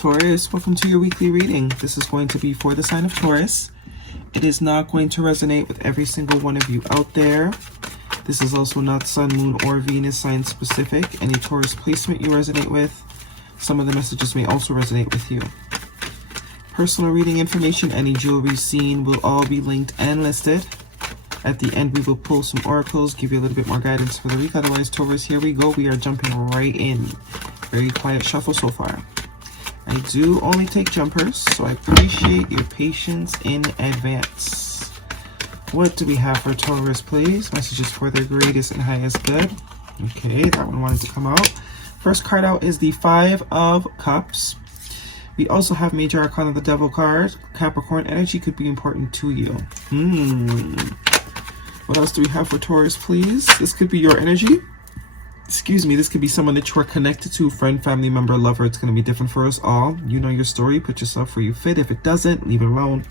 Taurus, welcome to your weekly reading. This is going to be for the sign of Taurus. It is not going to resonate with every single one of you out there. This is also not Sun, Moon, or Venus sign specific. Any Taurus placement you resonate with, some of the messages may also resonate with you. Personal reading information, any jewelry seen will all be linked and listed. At the end, we will pull some oracles, give you a little bit more guidance for the week. Otherwise, Taurus, here we go. We are jumping right in. Very quiet shuffle so far. I do only take jumpers, so I appreciate your patience in advance. What do we have for Taurus, please? Messages for their greatest and highest good. Okay, that one wanted to come out. First card out is the Five of Cups. We also have Major Arcana, the Devil card. Capricorn energy could be important to you. What else do we have for Taurus, please? This could be your energy. Excuse me, this could be someone that you are connected to, friend, family member, lover. It's going to be different for us all. You know your story. Put yourself where you fit. If it doesn't, leave it alone.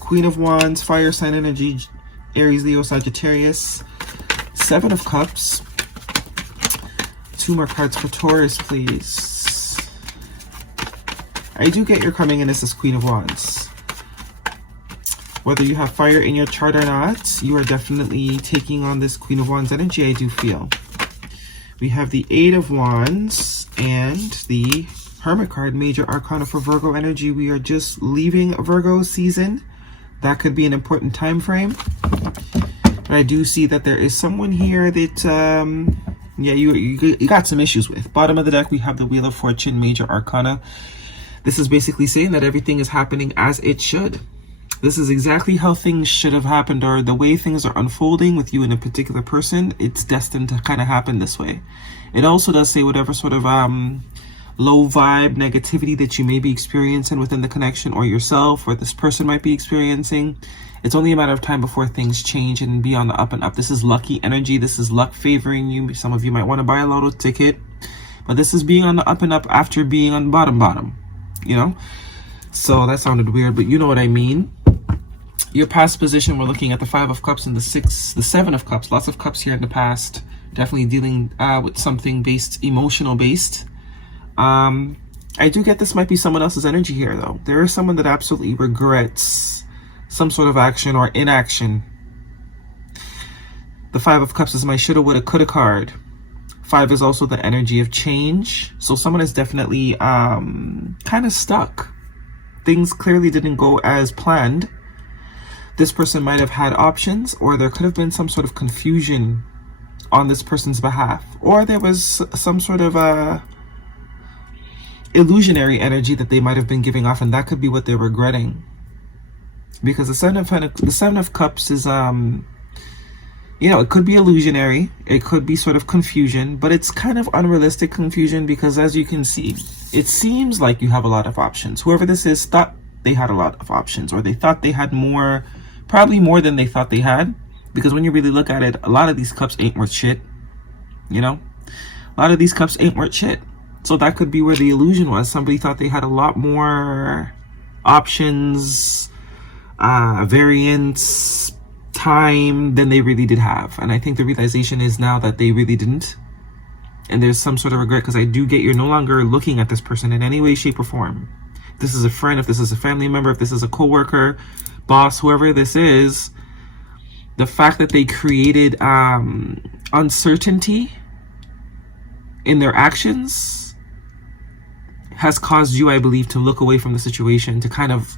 Queen of Wands, fire sign energy, Aries, Leo, Sagittarius. Seven of Cups. Two more cards for Taurus, please. I do get you're coming in as this Queen of Wands. Whether you have fire in your chart or not, you are definitely taking on this Queen of Wands energy, I do feel. We have the Eight of Wands and the Hermit card, Major Arcana for Virgo energy. We are just leaving Virgo season. That could be an important time frame. But I do see that there is someone here that, yeah, you got some issues with. Bottom of the deck, we have the Wheel of Fortune, Major Arcana. This is basically saying that everything is happening as it should. This is exactly how things should have happened, or the way things are unfolding with you and a particular person. It's destined to kind of happen this way. It also does say whatever sort of low vibe negativity that you may be experiencing within the connection, or yourself, or this person might be experiencing. It's only a matter of time before things change and be on the up and up. This is lucky energy. This is luck favoring you. Some of you might want to buy a lotto ticket, but this is being on the up and up after being on the bottom, you know? So that sounded weird, but you know what I mean. Your past position, we're looking at the Five of Cups and the Seven of Cups. Lots of cups here in the past. Definitely dealing with something emotional based. I do get this might be someone else's energy here, though. There is someone that absolutely regrets some sort of action or inaction. The Five of Cups is my shoulda, woulda, coulda card. Five is also the energy of change. So someone is definitely kind of stuck. Things clearly didn't go as planned. This person might have had options, or there could have been some sort of confusion on this person's behalf, or there was some sort of illusionary energy that they might have been giving off, and that could be what they're regretting. Because the Seven of Cups is, you know, it could be illusionary, it could be sort of confusion, but it's kind of unrealistic confusion, because as you can see, it seems like you have a lot of options. Whoever this is thought they had a lot of options, or they thought they had more, probably more than they thought they had, because when you really look at it, a lot of these cups ain't worth shit, you know? A lot of these cups ain't worth shit. So that could be where the illusion was. Somebody thought they had a lot more options, variants, time than they really did have. And I think the realization is now that they really didn't. And there's some sort of regret, because I do get you're no longer looking at this person in any way, shape, or form. If this is a friend, if this is a family member, if this is a coworker, boss, whoever this is, the fact that they created uncertainty in their actions has caused you, I believe, to look away from the situation, to kind of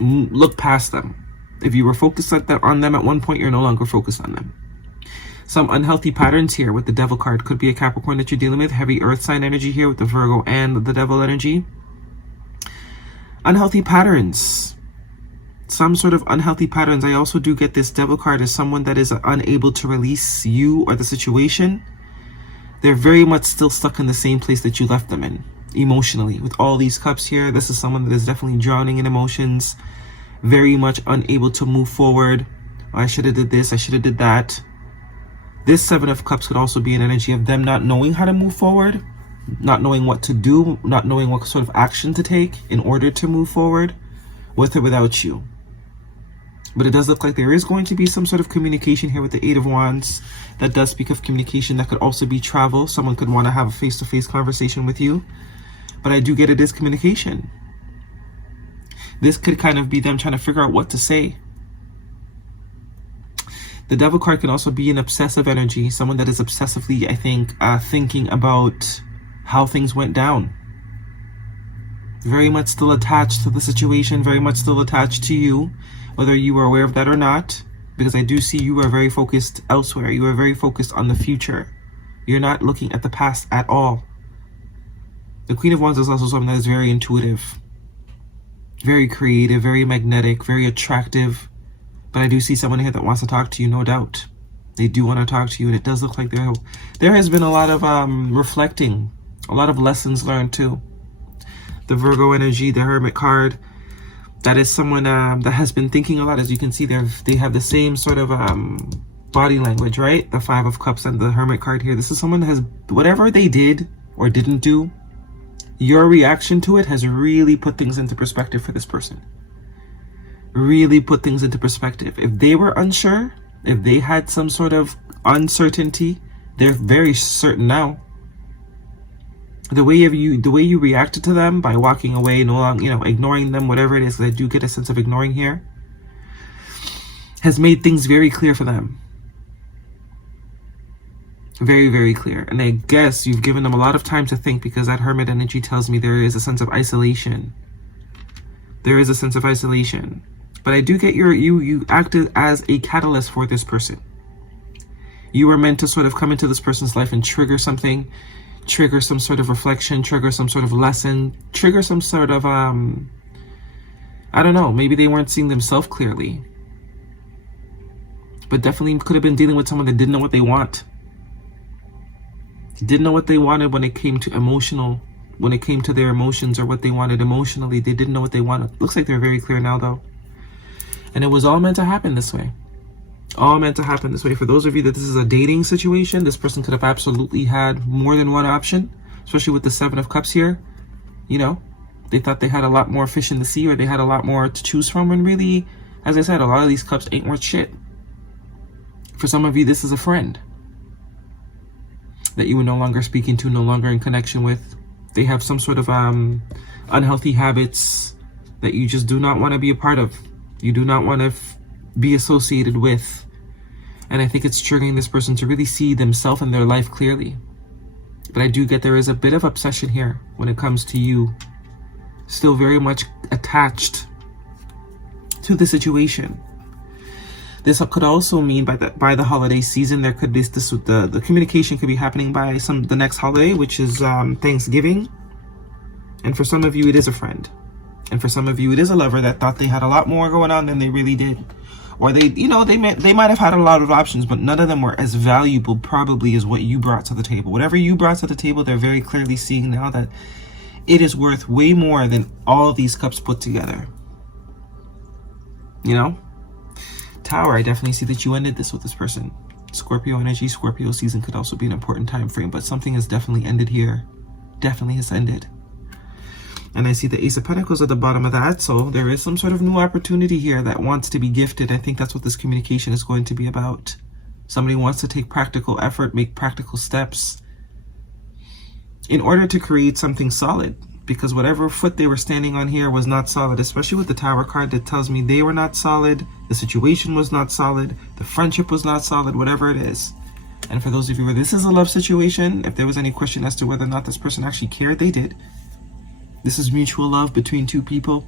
look past them. If you were focused on them at one point, you're no longer focused on them. Some unhealthy patterns here with the Devil card. Could be a Capricorn that you're dealing with. Heavy earth sign energy here with the Virgo and the Devil energy. Unhealthy patterns. Some sort of unhealthy patterns. I also do get this Devil card as someone that is unable to release you or the situation. They're very much still stuck in the same place that you left them in, emotionally. With all these cups here, this is someone that is definitely drowning in emotions, very much unable to move forward. Oh, I should have did this, I should have did that. This Seven of Cups could also be an energy of them not knowing how to move forward, not knowing what to do, not knowing what sort of action to take in order to move forward, with or without you. But it does look like there is going to be some sort of communication here with the Eight of Wands. That does speak of communication. That could also be travel. Someone could want to have a face-to-face conversation with you. But I do get it is communication. This could kind of be them trying to figure out what to say. The Devil card can also be an obsessive energy, someone that is obsessively, I think, thinking about how things went down. Very much still attached to the situation, very much still attached to you, whether you are aware of that or not, because I do see you are very focused elsewhere. You are very focused on the future. You're not looking at the past at all. The Queen of Wands is also someone that is very intuitive, very creative, very magnetic, very attractive. But I do see someone here that wants to talk to you, no doubt. They do want to talk to you, and it does look like there has been a lot of reflecting, a lot of lessons learned too. The Virgo energy, the Hermit card, that is someone that has been thinking a lot. As you can see, they have the same sort of body language, right? The Five of Cups and the Hermit card here. This is someone that has, whatever they did or didn't do, your reaction to it has really put things into perspective for this person. Really put things into perspective. If they were unsure, if they had some sort of uncertainty, they're very certain now. The way you reacted to them by walking away, no longer, ignoring them, whatever it is, because I do get a sense of ignoring here, has made things very clear for them. Very, very clear. And I guess you've given them a lot of time to think, because that Hermit energy tells me there is a sense of isolation. There is a sense of isolation. But I do get you acted as a catalyst for this person. You were meant to sort of come into this person's life and trigger something, trigger some sort of reflection, trigger some sort of lesson, trigger some sort of, I don't know, maybe they weren't seeing themselves clearly. But definitely could have been dealing with someone that didn't know what they want. Didn't know what they wanted when it came to when it came to their emotions or what they wanted emotionally. They didn't know what they wanted. Looks like they're very clear now though. And it was all meant to happen this way. All meant to happen this way. For those of you that this is a dating situation, this person could have absolutely had more than one option, especially with the Seven of Cups here. They thought they had a lot more fish in the sea, or they had a lot more to choose from, and really, as I said, a lot of these cups ain't worth shit. For some of you, this is a friend that you were no longer speaking to, no longer in connection with. They have some sort of unhealthy habits that you just do not want to be a part of. You do not want to be associated with. And I think it's triggering this person to really see themselves and their life clearly. But I do get there is a bit of obsession here when it comes to you. Still very much attached to the situation. This could also mean by the holiday season, there could be the communication could be happening by the next holiday, which is Thanksgiving. And for some of you, it is a friend. And for some of you, it is a lover that thought they had a lot more going on than they really did. Or they might have had a lot of options, but none of them were as valuable probably as what you brought to the table. Whatever you brought to the table, they're very clearly seeing now that it is worth way more than all these cups put together. Tower, I definitely see that you ended this with this person. Scorpio energy, Scorpio season could also be an important time frame, but something has definitely ended here. Definitely has ended. And I see the Ace of Pentacles at the bottom of that, so there is some sort of new opportunity here that wants to be gifted. I think that's what this communication is going to be about. Somebody wants to take practical effort, make practical steps in order to create something solid, because whatever foot they were standing on here was not solid, especially with the Tower card that tells me they were not solid, the situation was not solid, the friendship was not solid, whatever it is. And for those of you where this is a love situation, if there was any question as to whether or not this person actually cared, they did. This is mutual love between two people.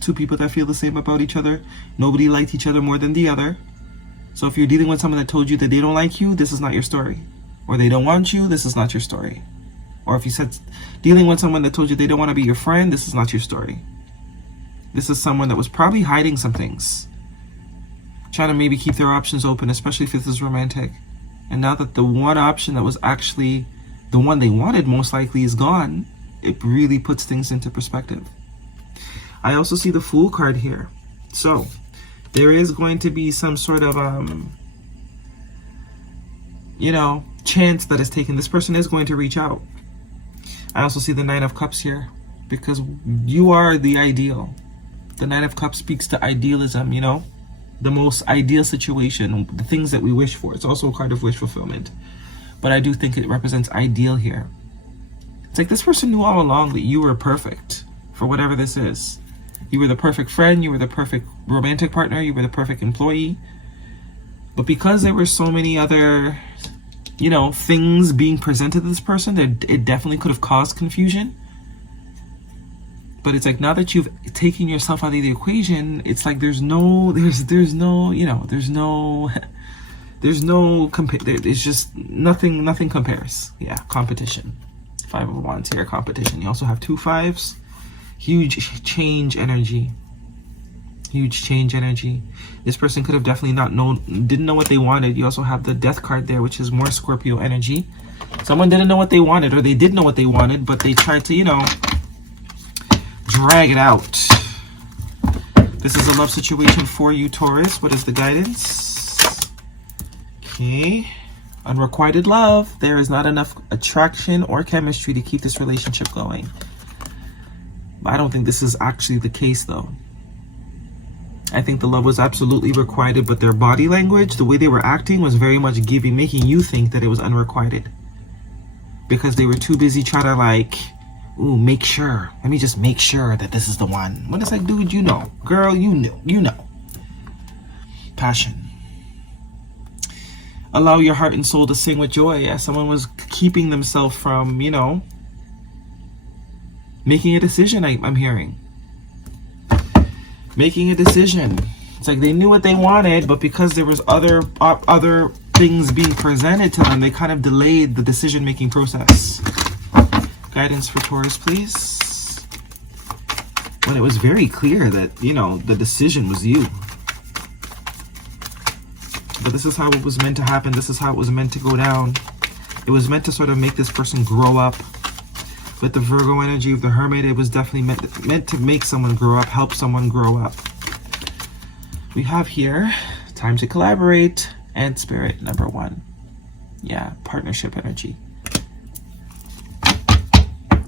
Two people that feel the same about each other. Nobody liked each other more than the other. So if you're dealing with someone that told you that they don't like you, this is not your story. Or they don't want you, this is not your story. Or if you said dealing with someone that told you they don't want to be your friend, this is not your story. This is someone that was probably hiding some things. Trying to maybe keep their options open, especially if this is romantic. And now that the one option that was actually the one they wanted most likely is gone, it really puts things into perspective. I also see the Fool card here. So there is going to be some sort of chance that is taken. This person is going to reach out. I also see the Nine of Cups here, because you are the ideal. The Nine of Cups speaks to idealism, the most ideal situation, the things that we wish for. It's also a card of wish fulfillment, but I do think it represents ideal here. It's like this person knew all along that you were perfect for whatever this is. You were the perfect friend, you were the perfect romantic partner, you were the perfect employee. But because there were so many other, you know, things being presented to this person, it definitely could have caused confusion. But it's like, now that you've taken yourself out of the equation, it's like there's no, you know, it's just nothing compares. Yeah, competition. 5 of Wands here, competition. You also have 2 5s. Huge change energy. Huge change energy. This person could have definitely didn't know what they wanted. You also have the Death card there, which is more Scorpio energy. Someone didn't know what they wanted, or they did know what they wanted, but they tried to, you know, drag it out. This is a love situation for you, Taurus. What is the guidance? Okay. Unrequited love. There is not enough attraction or chemistry to keep this relationship going. I don't think this is actually the case, though. I think the love was absolutely requited, but their body language, the way they were acting, was very much making you think that it was unrequited. Because they were too busy trying to, like, ooh, make sure. Let me just make sure that this is the one. When it's like, dude, you know. Girl, you know. Passion. Allow your heart and soul to sing with joy. Yeah, someone was keeping themselves from, you know, making a decision, I'm hearing. Making a decision. It's like they knew what they wanted, but because there was other things being presented to them, they kind of delayed the decision-making process. Guidance for Taurus, please. When it was very clear that, you know, the decision was you. But this is how it was meant to happen. This is how it was meant to go down. It was meant to sort of make this person grow up. With the Virgo energy of the Hermit, it was definitely meant to make someone grow up, help someone grow up. We have here, time to collaborate, and Spirit, number 1. Yeah, partnership energy.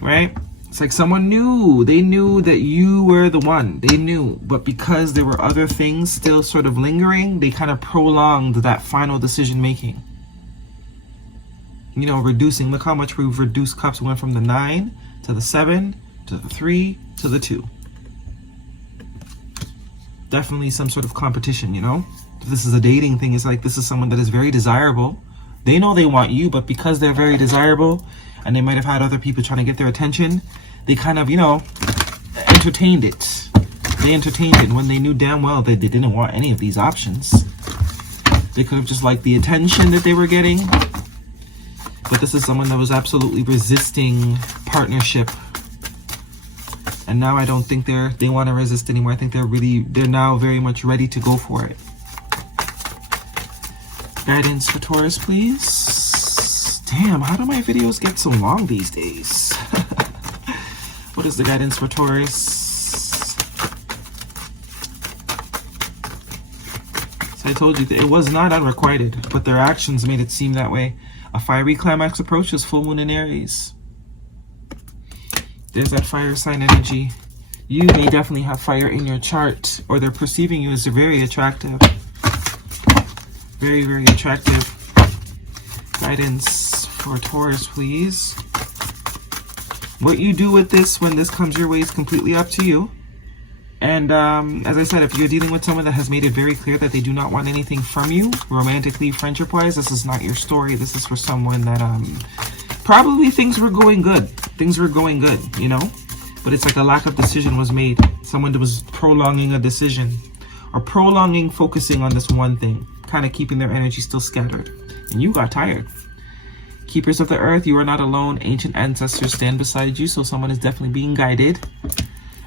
Right? It's like someone knew. They knew that you were the one. They knew. But because there were other things still sort of lingering, they kind of prolonged that final decision making. You know, reducing. Look how much we've reduced cups. We went from the 9 to the 7 to the 3 to the 2. Definitely some sort of competition, you know? This is a dating thing. It's like this is someone that is very desirable. They know they want you, but because they're very desirable and they might have had other people trying to get their attention, they kind of, you know, entertained it. They entertained it when they knew damn well that they didn't want any of these options. They could have just liked the attention that they were getting. But this is someone that was absolutely resisting partnership. And now I don't think they want to resist anymore. I think they're now very much ready to go for it. Guidance for Taurus, please. Damn, how do my videos get so long these days? What is the guidance for Taurus? So I told you that it was not unrequited, but their actions made it seem that way. A fiery climax approaches, full moon in Aries. There's that fire sign energy. You may definitely have fire in your chart, or they're perceiving you as very attractive. Very, very attractive. Guidance for Taurus, please. What you do with this when this comes your way is completely up to you. And as I said, if you're dealing with someone that has made it very clear that they do not want anything from you, romantically, friendship-wise, this is not your story. This is for someone that probably things were going good. Things were going good, you know? But it's like a lack of decision was made. Someone that was prolonging a decision. Or prolonging focusing on this one thing. Kind of keeping their energy still scattered. And you got tired. Keepers of the earth, you are not alone. Ancient ancestors stand beside you, so someone is definitely being guided.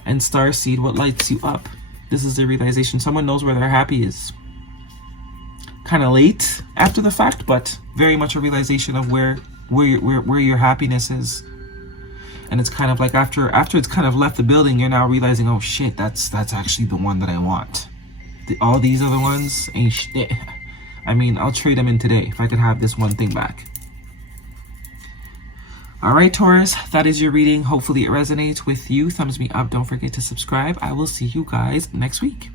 And starseed, what lights you up? This is the realization. Someone knows where their happy is. Kind of late after the fact, but very much a realization of where your happiness is. And it's kind of like after it's kind of left the building, you're now realizing, oh shit, that's actually the one that I want. All these other ones ain't shit. I mean, I'll trade them in today if I could have this one thing back. Alright, Taurus, that is your reading. Hopefully it resonates with you. Thumbs me up. Don't forget to subscribe. I will see you guys next week.